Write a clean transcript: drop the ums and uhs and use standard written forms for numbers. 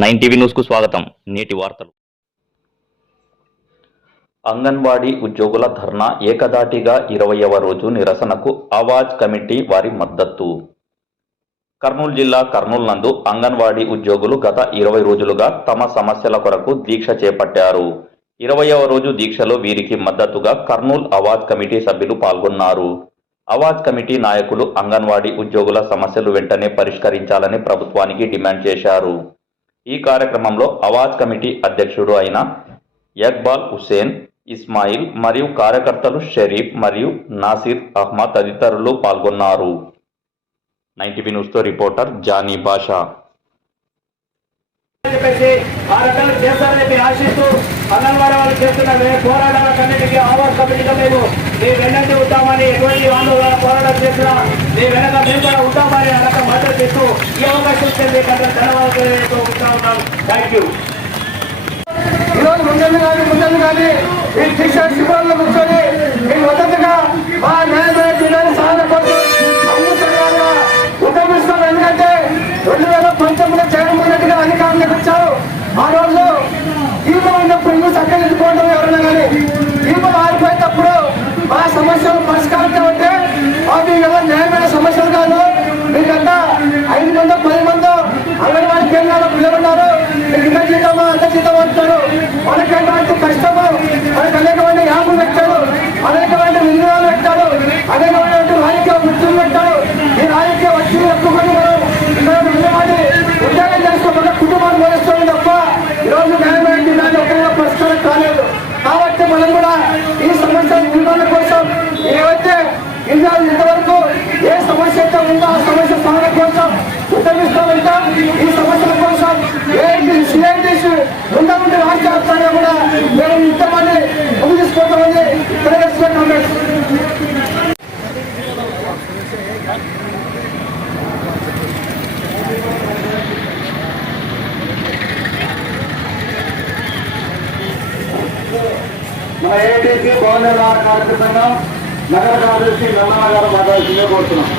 9 TV న్యూస్కు స్వాగతం. నేటి వార్తలు. అంగన్వాడీ ఉద్యోగుల ధర్నా ఏకదాటిగా 20వ రోజు నిరసనకు ఆవాజ్ కమిటీ వారి మద్దతు. కర్నూలు జిల్లా కర్నూలు నందు అంగన్వాడీ ఉద్యోగులు గత 20 రోజులుగా తమ సమస్యల కొరకు దీక్ష చేపట్టారు. 20వ రోజు దీక్షలో వీరికి మద్దతుగా కర్నూలు ఆవాజ్ కమిటీ సభ్యులు పాల్గొన్నారు. ఆవాజ్ కమిటీ నాయకులు అంగన్వాడీ ఉద్యోగుల సమస్యలు వెంటనే పరిష్కరించాలని ప్రభుత్వానికి డిమాండ్ చేశారు. ఈ కార్యక్రమంలో ఆవాజ్ కమిటీ అధ్యక్షుడు అయిన యక్బాల్ హుసేన్, ఇస్మాయిల్ మరియు కార్యకర్తలు షరీఫ్ మరియు నాసిర్ అహ్మద్ తదితరులు పాల్గొన్నారు. 9 టీవీ న్యూస్తో రిపోర్టర్ జానీ బాషా. ఆశిస్తూ అంగన్వాడీ వాళ్ళు చేస్తున్న పోరాటాలన్నిటికీ ఆవాజ్ కమిటీగా మేము మీ వెన్నంటి ఉంటామని, ఎటువంటి ఆందోళన పోరాటం చేసినా మీ వెనక మేము కూడా ఉంటామని అక్కడ మద్దతు చేస్తూ ఈ అవకాశం ఇచ్చింది. ధన్యవాదాలు ఉన్నాం. Thank you. ఈరోజు ముందు కానీ ఈ శిక్షణ శిబిరాల్లో కూర్చొని మీ మద్దతుగా మా న్యాయమైన సాధన కోసం అమృతంగా ఉద్యమిస్తాం. ఎందుకంటే 2019 జగన్మోహన్ రెడ్డి గారు అధికారంలోకి వచ్చారు. ఆ రోజు దీపం ఉన్నప్పుడు ఇల్లు సక్కరించుకోవడం ఎవరైనా కానీ దీపం ఆరిపోయేటప్పుడు మా సమస్యలు పరిష్కారం అంటే అవి కదా న్యాయమైన సమస్యలు కాదు. మీకంతా 5 మందో 10 మందో అంగన్వాడీ కేంద్రాల్లో పిల్లలు ఉన్నారు. మీకు ఇంత జీతమా అంత జీతం అంటారు. మనకేటువంటి కష్టము, మనకు అనేకమైన యాప్లు పెట్టాడు, అనేకమైన విధానాలు పెట్టాడు, అనేకమైనటువంటి రాజకీయ వృత్తులు పెట్టాడు. ఈ రాజకీయ వృత్తులు ఎక్కువని మనం ఇక్కడ అంగన్వాడీ ఉద్యోగం చేస్తూ మన కుటుంబాన్ని పోలిస్తుంది తప్ప ఈరోజు న్యాయమైన డిమాండ్ ఒకవేళ పరిష్కారం కాలేదు. కాబట్టి మనం కూడా ఈ సమస్య నిర్మాణం కోసం ఏవైతే ఇంతవరకు ఏ సమస్య అయితే ఉందో ఆ సమస్య సమాధానం కోసం ఉద్యమిస్తూ ఉంటాం. ఈ సమస్యల కోసం సిఐటిసి ఉండే రాష్ట్ర వ్యాప్తంగా కూడా మేము ఇంతమంది ముందు తీసుకోవటామని తెలియజేస్తున్నాం. మన ఏఐటీసీ భవన కార్యక్రమంగా నగర కార్యదర్శి నల్లమ్మ గారు మాట్లాడుతూనే కోరుతున్నాం.